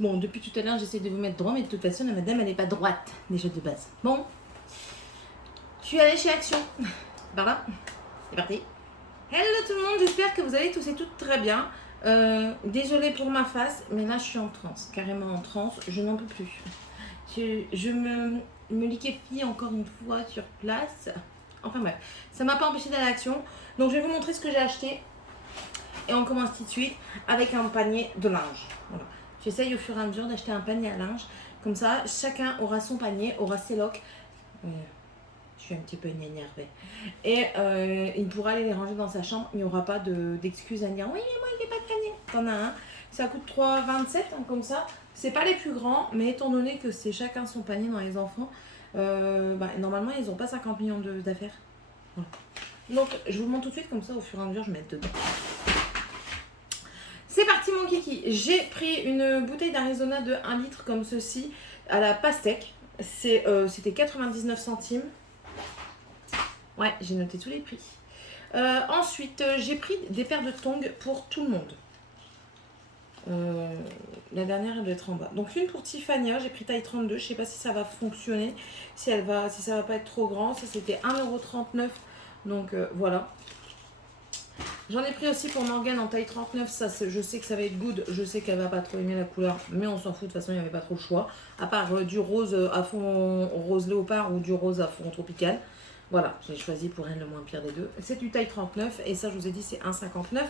Bon, depuis tout à l'heure, j'essaie de vous mettre droit, mais de toute façon, la madame, elle n'est pas droite, déjà de base. Bon, je suis allée chez Action. Par là, c'est parti. Hello tout le monde, j'espère que vous allez tous et toutes très bien. Désolée pour ma face, mais là, je suis en transe, carrément en transe, je n'en peux plus. Je me liquéfie encore une fois sur place. Enfin bref, ça m'a pas empêché d'aller à Action. Donc, je vais vous montrer ce que j'ai acheté. Et on commence tout de suite avec un panier de linge. Voilà. J'essaye au fur et à mesure d'acheter un panier à linge. Comme ça, chacun aura son panier, aura ses locs. Je suis un petit peu énervée. Et il pourra aller les ranger dans sa chambre. Il n'y aura pas d'excuses à dire oui, mais moi, il n'y a pas de panier. T'en as un. Ça coûte 3,27 hein, comme ça. C'est pas les plus grands, mais étant donné que c'est chacun son panier dans les enfants, normalement, ils n'ont pas 50 millions d'affaires. Voilà. Donc, je vous le montre tout de suite, comme ça, au fur et à mesure, je mets dedans. C'est parti mon kiki, j'ai pris une bouteille d'Arizona de 1 litre comme ceci à la pastèque. C'était 99 centimes. Ouais, j'ai noté tous les prix. Ensuite, j'ai pris des paires de tongs pour tout le monde. La dernière, elle doit être en bas. Donc une pour Tiffania, j'ai pris taille 32. Je sais pas si ça va fonctionner, si ça va pas être trop grand. Ça, c'était 1,39 €. Donc voilà. J'en ai pris aussi pour Morgane en taille 39, ça je sais que ça va être good, je sais qu'elle va pas trop aimer la couleur, mais on s'en fout, de toute façon il n'y avait pas trop le choix, à part du rose à fond rose léopard ou du rose à fond tropical. Voilà, j'ai choisi pour elle le moins pire des deux. C'est du taille 39 et ça je vous ai dit c'est 1,59.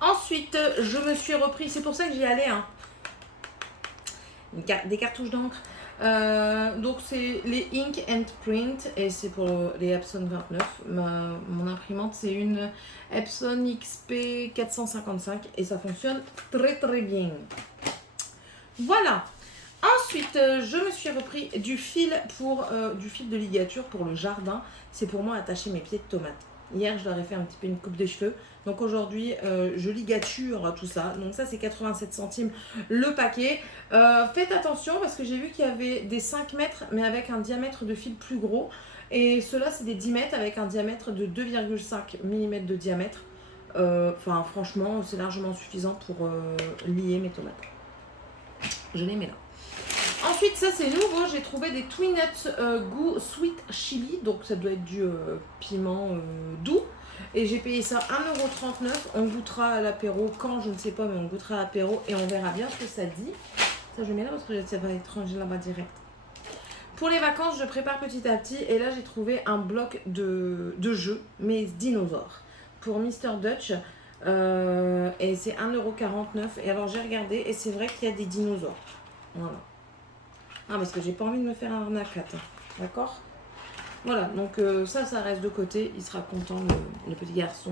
Ensuite je me suis repris, c'est pour ça que j'y allais, hein, des cartouches d'encre. Donc c'est les Ink and Print et c'est pour les Epson 29. Mon imprimante c'est une Epson XP 455 et ça fonctionne très très bien. Voilà. Ensuite je me suis repris du fil de ligature pour le jardin. C'est pour moi attacher mes pieds de tomates. Hier, je leur ai fait un petit peu une coupe de cheveux. Donc aujourd'hui, je ligature tout ça. Donc ça, c'est 87 centimes le paquet. Faites attention parce que j'ai vu qu'il y avait des 5 mètres, mais avec un diamètre de fil plus gros. Et ceux-là, c'est des 10 mètres avec un diamètre de 2,5 mm de diamètre. Enfin, franchement, c'est largement suffisant pour lier mes tomates. Je les mets là. Ensuite, ça c'est nouveau, j'ai trouvé des Twinuts goût sweet chili, donc ça doit être du piment doux. Et j'ai payé ça 1,39 €. On goûtera à l'apéro quand, je ne sais pas, mais on goûtera à l'apéro et on verra bien ce que ça dit. Ça je mets là parce que ça va être rangé là-bas direct. Pour les vacances, je prépare petit à petit et là j'ai trouvé un bloc de jeux, mais dinosaures, pour Mr Dutch. Et c'est 1,49 €. Et alors j'ai regardé et c'est vrai qu'il y a des dinosaures. Voilà. Ah, parce que j'ai pas envie de me faire un arnaque, d'accord? Voilà, donc ça reste de côté. Il sera content, le petit garçon.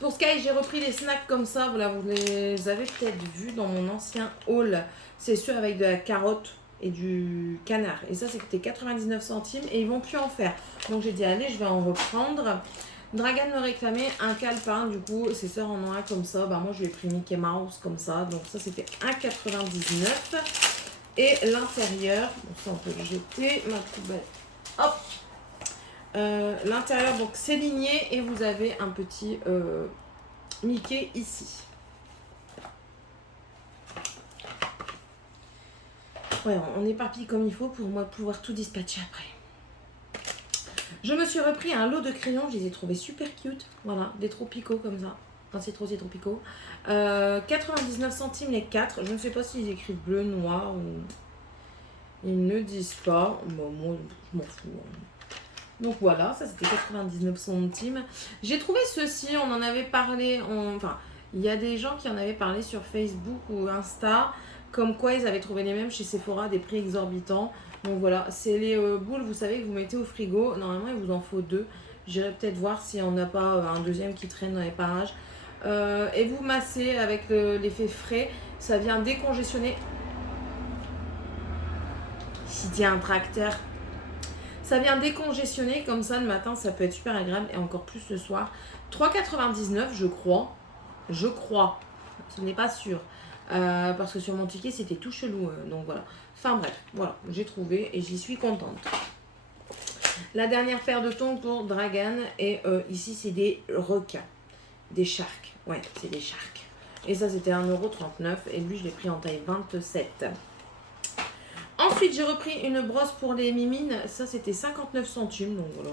Pour Sky, j'ai repris les snacks comme ça. Voilà, vous les avez peut-être vus dans mon ancien haul. C'est ceux avec de la carotte et du canard. Et ça, c'était 99 centimes et ils vont plus en faire. Donc j'ai dit, allez, je vais en reprendre. Dragan me réclamait un calepin, du coup, ses soeurs en ont un comme ça. Bah, moi, je lui ai pris Mickey Mouse comme ça. Donc ça, c'était 1,99 €. Et l'intérieur, bon ça on peut le jeter, ma poubelle, hop. L'intérieur, donc c'est ligné et vous avez un petit Mickey ici. Ouais, on éparpille comme il faut pour moi pouvoir tout dispatcher après. Je me suis repris un lot de crayons, je les ai trouvés super cute. Voilà, des tropicaux comme ça. Enfin, c'est tropicaux. 99 centimes les 4. Je ne sais pas s'ils écrivent bleu, noir ou... Ils ne disent pas. Bon, moi, je m'en fous. Donc voilà, ça c'était 99 centimes. J'ai trouvé ceci, on en avait parlé. Enfin, il y a des gens qui en avaient parlé sur Facebook ou Insta. Comme quoi ils avaient trouvé les mêmes chez Sephora, des prix exorbitants. Donc voilà, c'est les boules, vous savez, que vous mettez au frigo. Normalement, il vous en faut 2. J'irai peut-être voir s'il n'y en a pas un deuxième qui traîne dans les parages. Et vous massez avec l'effet frais. Ça vient décongestionner. S'il y a un tracteur. Ça vient décongestionner. Comme ça, le matin, ça peut être super agréable. Et encore plus le soir. 3,99 € je crois. Je crois. Ce n'est pas sûr. Parce que sur mon ticket, c'était tout chelou. Donc voilà. Enfin bref, voilà. J'ai trouvé et j'y suis contente. La dernière paire de tongs pour Dragan. Et ici, c'est des requins. Des sharks. Ouais, c'est des sharks. Et ça, c'était 1,39 €. Et lui, je l'ai pris en taille 27. Ensuite, j'ai repris une brosse pour les mimines. Ça, c'était 59 centimes. Donc voilà.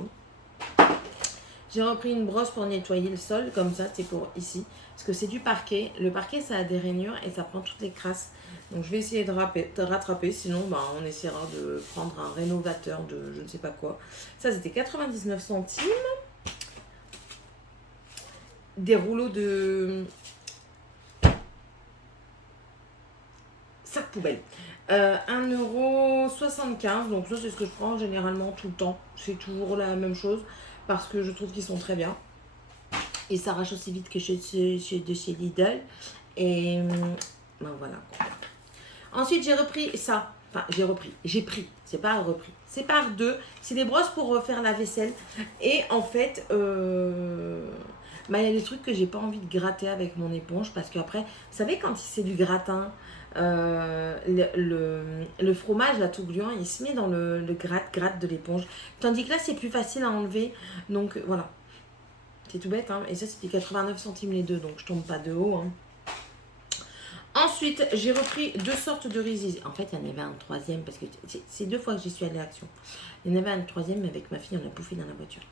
J'ai repris une brosse pour nettoyer le sol. Comme ça, c'est pour ici. Parce que c'est du parquet. Le parquet, ça a des rainures et ça prend toutes les crasses. Donc, je vais essayer de rattraper. Sinon, bah, on essaiera de prendre un rénovateur de je ne sais pas quoi. Ça, c'était 99 centimes. Des rouleaux de sac poubelle. 1,75 €. Donc ça, c'est ce que je prends généralement tout le temps. C'est toujours la même chose parce que je trouve qu'ils sont très bien. Ils s'arrachent aussi vite que chez Lidl. Et ben voilà. Ensuite, j'ai repris ça. Enfin, j'ai pris. C'est pas repris. C'est par deux. C'est des brosses pour faire la vaisselle. Et en fait, bah, y a des trucs que j'ai pas envie de gratter avec mon éponge parce qu'après, vous savez, quand c'est du gratin, le fromage, là, tout gluant, il se met dans le gratte de l'éponge. Tandis que là, c'est plus facile à enlever. Donc, voilà. C'est tout bête, hein. Et ça, c'était 89 centimes les deux. Donc, je tombe pas de haut, hein. Ensuite, j'ai repris deux sortes de Reese's. En fait, il y en avait un troisième parce que c'est 2 fois que j'y suis allée à Action. Il y en avait un troisième, mais avec ma fille, on l'a bouffé dans la voiture.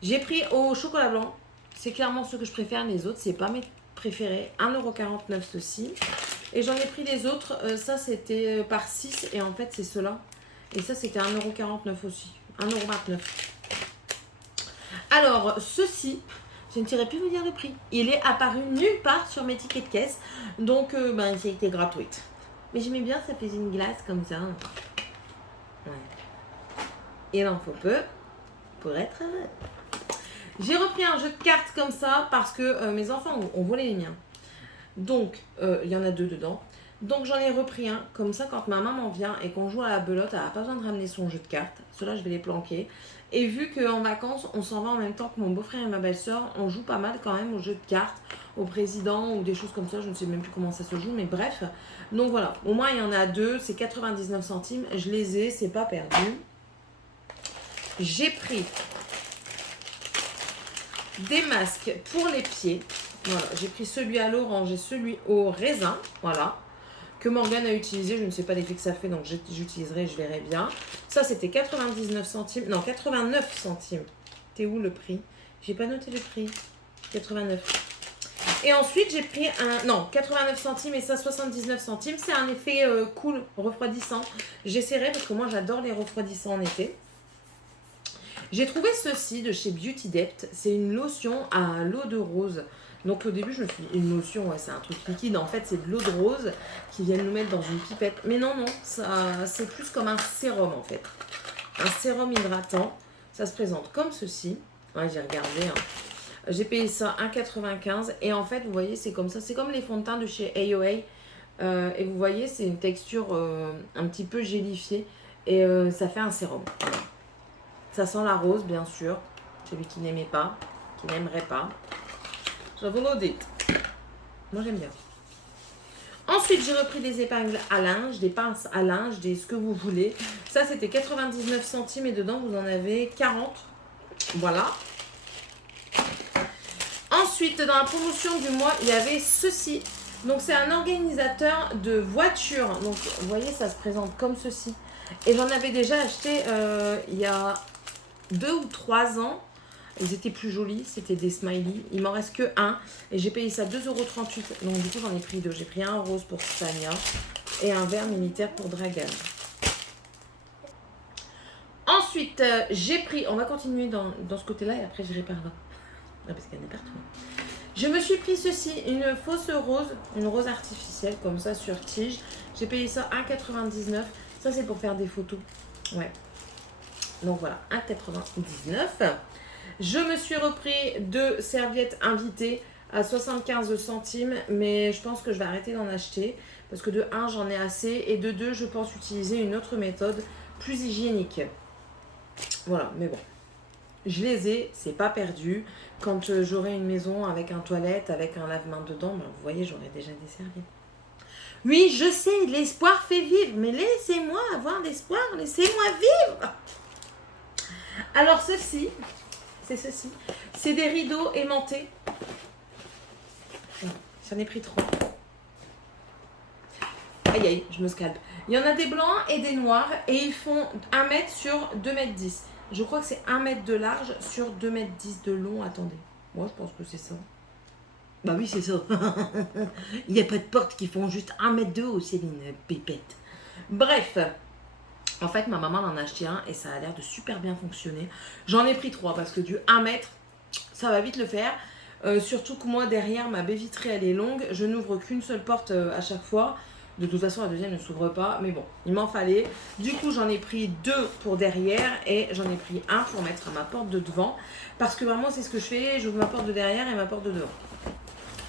J'ai pris au chocolat blanc. C'est clairement ceux que je préfère. Les autres, c'est pas mes préférés. 1,49 € ceux-ci. Et j'en ai pris les autres. Ça, c'était par 6. Et en fait, c'est ceux-là. Et ça, c'était 1,49 € aussi. 1,29 €. Alors, ceci, je ne saurais plus vous dire le prix. Il est apparu nulle part sur mes tickets de caisse. Donc, ben, il a été gratuit. Mais j'aimais bien, ça faisait une glace comme ça. Ouais. Il en faut peu pour être heureux. J'ai repris un jeu de cartes comme ça parce que mes enfants ont volé les miens. Donc, il y en a 2 dedans. Donc, j'en ai repris un. Comme ça, quand ma maman vient et qu'on joue à la belote, elle n'a pas besoin de ramener son jeu de cartes. Ceux-là, je vais les planquer. Et vu qu'en vacances, on s'en va en même temps que mon beau-frère et ma belle-sœur, on joue pas mal quand même au jeu de cartes, au président ou des choses comme ça. Je ne sais même plus comment ça se joue, mais bref. Donc voilà, au moins il y en a 2, c'est 99 centimes. Je les ai, c'est pas perdu. J'ai pris des masques pour les pieds. Voilà, j'ai pris celui à l'orange et celui au raisin. Voilà. Que Morgane a utilisé, je ne sais pas l'effet que ça fait, donc j'utiliserai, je verrai bien. Ça, c'était 99 centimes, non, 89 centimes. T'es où le prix? J'ai pas noté le prix. 89. Et ensuite, j'ai pris un, non, 89 centimes et ça, 79 centimes. C'est un effet cool, refroidissant. J'essaierai parce que moi, j'adore les refroidissants en été. J'ai trouvé ceci de chez Beauty Depth. C'est une lotion à l'eau de rose. Donc au début, je me suis dit, une lotion, ouais, c'est un truc liquide. En fait, c'est de l'eau de rose qui viennent nous mettre dans une pipette. Mais non, non, c'est plus comme un sérum en fait. Un sérum hydratant. Ça se présente comme ceci. Ouais, j'ai regardé. Hein. J'ai payé ça 1,95 €. Et en fait, vous voyez, c'est comme ça. C'est comme les fonds de teint de chez AOA. Et vous voyez, c'est une texture un petit peu gélifiée. Et ça fait un sérum. Ça sent la rose, bien sûr. Celui qui n'aimait pas, qui n'aimerait pas. J'avoue nos dates. Moi, j'aime bien. Ensuite, j'ai repris des épingles à linge, des pinces à linge, des ce que vous voulez. Ça, c'était 99 centimes et dedans, vous en avez 40. Voilà. Ensuite, dans la promotion du mois, il y avait ceci. Donc, c'est un organisateur de voitures. Donc, vous voyez, ça se présente comme ceci. Et j'en avais déjà acheté il y a 2 ou 3 ans. Ils étaient plus jolis, c'était des smileys. Il m'en reste que un. Et j'ai payé ça 2,38 €. Donc du coup, j'en ai pris 2. J'ai pris un rose pour Tania et un vert militaire pour Dragon. Ensuite, j'ai pris... On va continuer dans ce côté-là et après, j'irai par là. Ah, parce qu'elle est partout. Je me suis pris ceci, une fausse rose, une rose artificielle comme ça sur tige. J'ai payé ça 1,99 €. Ça, c'est pour faire des photos. Ouais. Donc voilà, 1,99 €. Je me suis repris 2 serviettes invitées à 75 centimes, mais je pense que je vais arrêter d'en acheter parce que de 1, j'en ai assez et de 2, je pense utiliser une autre méthode plus hygiénique. Voilà, mais bon, je les ai, c'est pas perdu. Quand j'aurai une maison avec un toilette, avec un lave-main dedans, ben, vous voyez, j'aurai déjà des serviettes. Oui, je sais, l'espoir fait vivre, mais laissez-moi avoir l'espoir, laissez-moi vivre. Alors ceci... C'est ceci. C'est des rideaux aimantés. J'en ai pris 3. Aïe aïe, je me scalpe. Il y en a des blancs et des noirs et ils font 1 mètre sur 2 mètres 10. Je crois que c'est 1 mètre de large sur 2 mètres 10 de long. Attendez. Moi, je pense que c'est ça. Bah oui, c'est ça. Il n'y a pas de portes qui font juste 1 mètre de haut, Céline, pépette. Bref. En fait, ma maman en a acheté un et ça a l'air de super bien fonctionner. J'en ai pris 3 parce que du 1 mètre, ça va vite le faire. Surtout que moi, derrière, ma baie vitrée, elle est longue. Je n'ouvre qu'une seule porte à chaque fois. De toute façon, la deuxième ne s'ouvre pas. Mais bon, il m'en fallait. Du coup, j'en ai pris 2 pour derrière et j'en ai pris 1 pour mettre à ma porte de devant. Parce que vraiment, c'est ce que je fais. J'ouvre ma porte de derrière et ma porte de devant.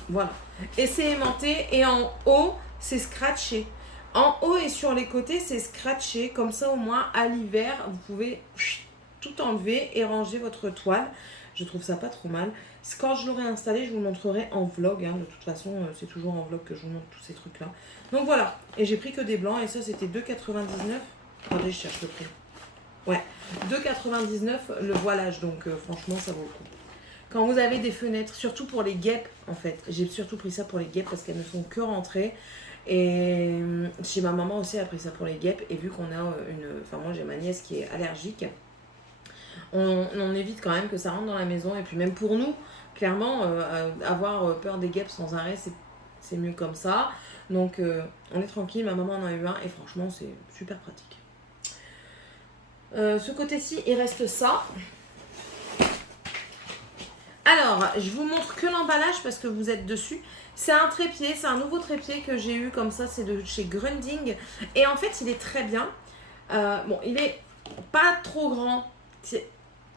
Voilà. Et c'est aimanté. Et en haut, c'est scratché. En haut et sur les côtés, c'est scratché. Comme ça, au moins, à l'hiver, vous pouvez tout enlever et ranger votre toile. Je trouve ça pas trop mal. Quand je l'aurai installé, je vous le montrerai en vlog. Hein. De toute façon, c'est toujours en vlog que je vous montre tous ces trucs-là. Donc voilà. Et j'ai pris que des blancs. Et ça, c'était 2,99. Attendez, je cherche le prix. Ouais, 2,99 le voilage. Donc franchement, ça vaut le coup. Quand vous avez des fenêtres, surtout pour les guêpes, en fait. J'ai surtout pris ça pour les guêpes parce qu'elles ne font que rentrer. Et chez ma maman aussi, elle a pris ça pour les guêpes. Et vu qu'on a une... Enfin, moi, j'ai ma nièce qui est allergique. On évite quand même que ça rentre dans la maison. Et puis même pour nous, clairement, avoir peur des guêpes sans arrêt, c'est mieux comme ça. Donc, on est tranquille. Ma maman en a eu un. Et franchement, c'est super pratique. Ce côté-ci, il reste ça. Alors, je vous montre que l'emballage parce que vous êtes dessus. C'est un trépied, c'est un nouveau trépied que j'ai eu comme ça, c'est de chez Grunding. Et en fait, il est très bien. Bon, il est pas trop grand,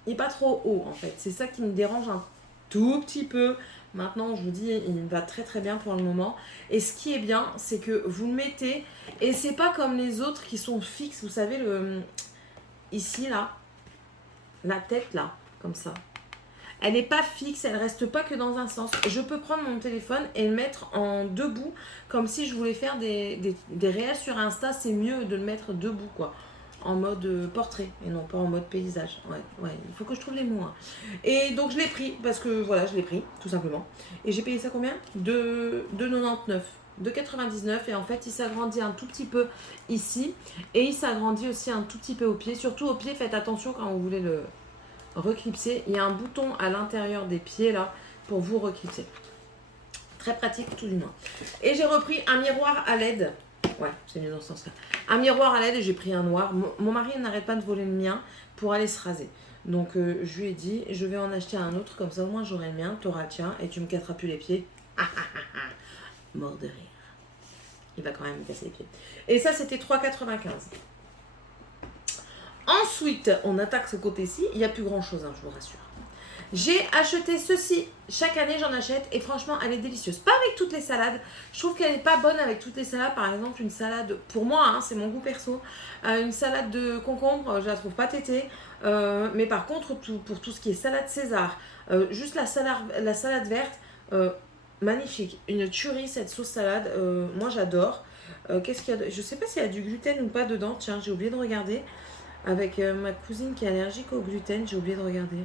il est pas trop haut en fait. C'est ça qui me dérange un tout petit peu. Maintenant, je vous dis, il va très très bien pour le moment. Et ce qui est bien, c'est que vous le mettez et c'est pas comme les autres qui sont fixes. Vous savez, ici là, la tête là, comme ça. Elle n'est pas fixe, elle reste pas que dans un sens. Je peux prendre mon téléphone et le mettre en debout, comme si je voulais faire des réels sur Insta. C'est mieux de le mettre debout, quoi. En mode portrait et non pas en mode paysage. Ouais, il faut que je trouve les mots. Hein. Et donc je l'ai pris, parce que voilà, je l'ai pris, tout simplement. Et j'ai payé ça combien ? 2,99. 2,99 et en fait il s'agrandit un tout petit peu ici. Et il s'agrandit aussi un tout petit peu au pied. Surtout au pied, faites attention quand vous voulez le reclipser. Il y a un bouton à l'intérieur des pieds là pour vous reclipser. Très pratique tout du moins. Et j'ai repris un miroir à LED. Ouais, c'est mieux dans ce sens-là. Un miroir à LED et j'ai pris un noir. Mon mari n'arrête pas de voler le mien pour aller se raser. Donc je lui ai dit, je vais en acheter un autre comme ça au moins j'aurai le mien, tu auras le tien et tu me casseras plus les pieds. Mort de rire. Il va quand même me casser les pieds. Et ça c'était 3,95. Ensuite, on attaque ce côté-ci. Il n'y a plus grand-chose, hein, je vous rassure. J'ai acheté ceci. Chaque année, j'en achète. Et franchement, elle est délicieuse. Pas avec toutes les salades. Je trouve qu'elle n'est pas bonne avec toutes les salades. Par exemple, une salade, pour moi, hein, c'est mon goût perso. Une salade de concombre, je la trouve pas tétée. Mais par contre, pour tout ce qui est salade César, juste la salade verte, magnifique. Une tuerie, cette sauce salade. Moi, j'adore. Qu'est-ce qu'il y a Je sais pas s'il y a du gluten ou pas dedans. Tiens, j'ai oublié de regarder. Avec ma cousine qui est allergique au gluten, j'ai oublié de regarder.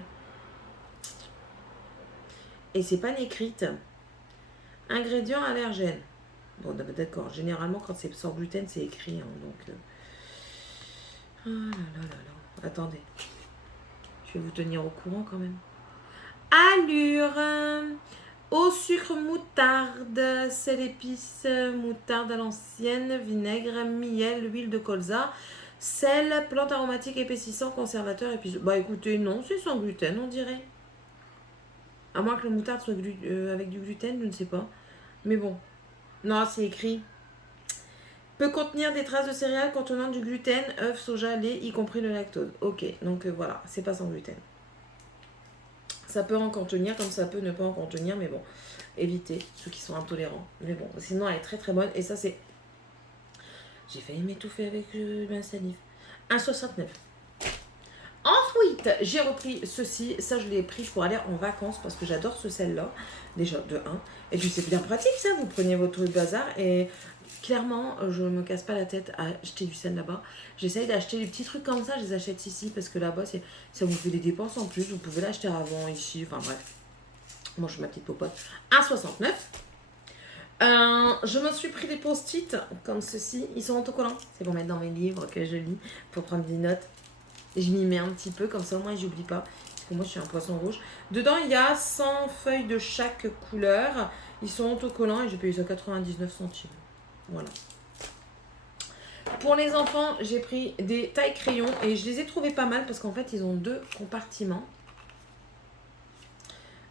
Et c'est pas écrite. Ingrédients allergènes. Bon, d'accord. Généralement, quand c'est sans gluten, c'est écrit. Hein, donc. Ah là là là là. Attendez. Je vais vous tenir au courant quand même. Allure. Eau, sucre, moutarde, sel, épices, moutarde à l'ancienne, vinaigre, miel, huile de colza. Sel, plante aromatique, épaississant, conservateur, épices. Bah écoutez, non, c'est sans gluten, on dirait. À moins que le moutarde soit avec du gluten, je ne sais pas. Mais bon. Non, c'est écrit. Peut contenir des traces de céréales contenant du gluten, œufs, soja, lait, y compris le lactose. Ok, donc voilà, c'est pas sans gluten. Ça peut en contenir, comme ça peut ne pas en contenir, mais bon, évitez ceux qui sont intolérants. Mais bon, sinon elle est très très bonne. Et ça c'est... J'ai failli m'étouffer avec ma salive. 1,69. Ensuite, j'ai repris ceci. Ça, je l'ai pris pour aller en vacances parce que j'adore ce sel-là. Déjà, de 1. Et puis, c'est bien pratique, ça. Vous prenez votre bazar et clairement, je me casse pas la tête à acheter du sel là-bas. J'essaye d'acheter des petits trucs comme ça. Je les achète ici parce que là-bas, ça vous fait des dépenses en plus. Vous pouvez l'acheter avant ici. Enfin, bref. Moi, je suis ma petite popote. 1,69. Je me suis pris des post-it comme ceci. Ils sont autocollants. C'est pour mettre dans mes livres que je lis, pour prendre des notes. Et je m'y mets un petit peu, comme ça au moins j'oublie pas. Parce que moi je suis un poisson rouge. Dedans il y a 100 feuilles de chaque couleur. Ils sont autocollants et j'ai payé ça 99 centimes. Voilà. Pour les enfants, j'ai pris des tailles crayons et je les ai trouvés pas mal parce qu'en fait ils ont 2 compartiments.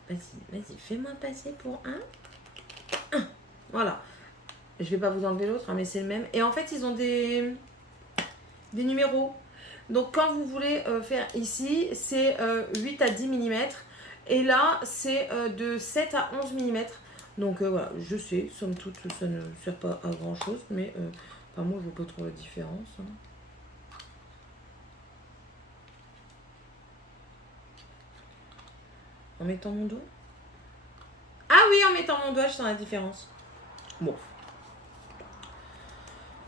Vas-y, fais-moi passer pour un. Voilà. Je vais pas vous enlever l'autre, hein, mais c'est le même. Et en fait, ils ont des numéros. Donc, quand vous voulez faire ici, c'est 8 à 10 mm. Et là, c'est de 7 à 11 mm. Donc, voilà, je sais, somme toute, ça ne sert pas à grand-chose. Mais enfin, moi, je vois pas trop la différence. Hein. En mettant mon doigt? Ah oui, en mettant mon doigt, je sens la différence. Bon.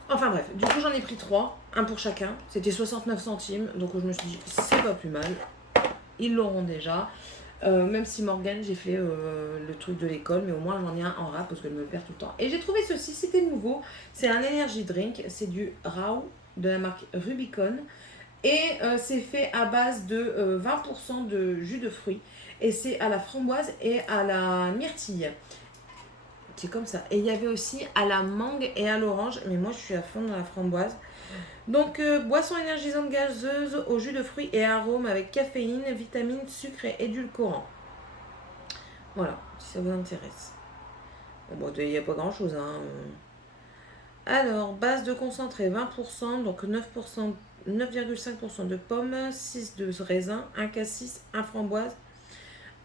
Enfin bref, du coup j'en ai pris 3, un pour chacun. C'était 69 centimes, donc je me suis dit c'est pas plus mal. Ils l'auront déjà. Même si Morgane, j'ai fait le truc de l'école, mais au moins j'en ai un en rap parce qu'elle me le perd tout le temps. Et j'ai trouvé ceci, c'était nouveau. C'est un energy drink, c'est du Rao de la marque Rubicon. Et c'est fait à base de 20% de jus de fruits. Et c'est à la framboise et à la myrtille. C'est comme ça. Et il y avait aussi à la mangue et à l'orange. Mais moi, je suis à fond dans la framboise. Donc, boisson énergisante gazeuse au jus de fruits et arômes avec caféine, vitamines, sucre et édulcorant. Voilà, si ça vous intéresse. Bon, il n'y a pas grand-chose. Hein. Alors, base de concentré 20%, donc 9%, 9,5% de pommes, 6 de raisin, 1 cassis, 1 framboise,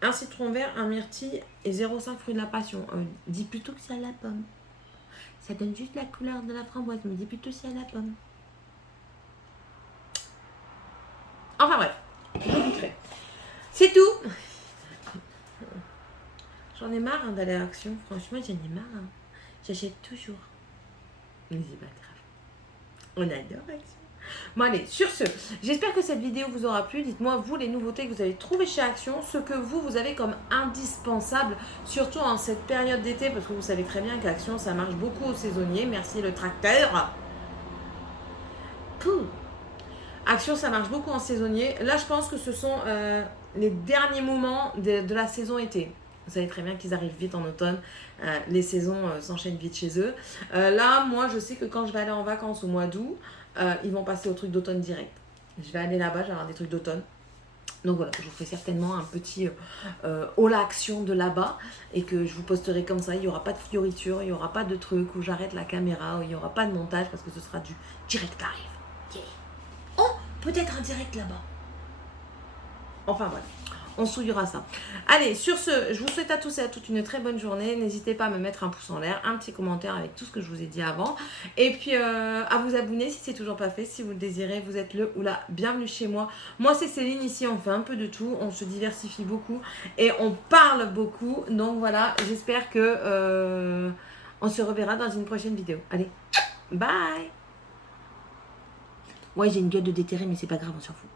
un citron vert, un myrtille et 0,5 fruits de la passion. Dis plutôt que c'est à la pomme. Ça donne juste la couleur de la framboise, mais dis plutôt que c'est à la pomme. Enfin bref, je goûterai. C'est tout. J'en ai marre d'aller à Action. Franchement, j'en ai marre. Hein. J'achète toujours. Mais c'est pas grave. On adore Action. Bon allez, sur ce, j'espère que cette vidéo vous aura plu. Dites-moi, vous, les nouveautés que vous avez trouvées chez Action, ce que vous avez comme indispensable, surtout en cette période d'été, parce que vous savez très bien qu'Action, ça marche beaucoup aux saisonniers. Merci le tracteur. Cool. Action, ça marche beaucoup en saisonnier. Là, je pense que ce sont les derniers moments de la saison été. Vous savez très bien qu'ils arrivent vite en automne. Les saisons s'enchaînent vite chez eux. Là, moi, je sais que quand je vais aller en vacances au mois d'août, ils vont passer au truc d'automne direct. Je vais aller là-bas, je vais avoir des trucs d'automne. Donc voilà, je vous fais certainement un petit haul à Action de là-bas et que je vous posterai comme ça. Il n'y aura pas de fioritures, il n'y aura pas de trucs où j'arrête la caméra, où il n'y aura pas de montage parce que ce sera du direct live. Yeah. Oh, peut-être un direct là-bas. Enfin voilà. On souillera ça. Allez, sur ce, je vous souhaite à tous et à toutes une très bonne journée. N'hésitez pas à me mettre un pouce en l'air, un petit commentaire avec tout ce que je vous ai dit avant. Et puis, à vous abonner si c'est toujours pas fait. Si vous le désirez, vous êtes le ou la bienvenue chez moi. Moi, c'est Céline. Ici, on fait un peu de tout. On se diversifie beaucoup. Et on parle beaucoup. Donc voilà, j'espère que on se reverra dans une prochaine vidéo. Allez, bye. Ouais, j'ai une gueule de déterré, mais c'est pas grave, on s'en fout.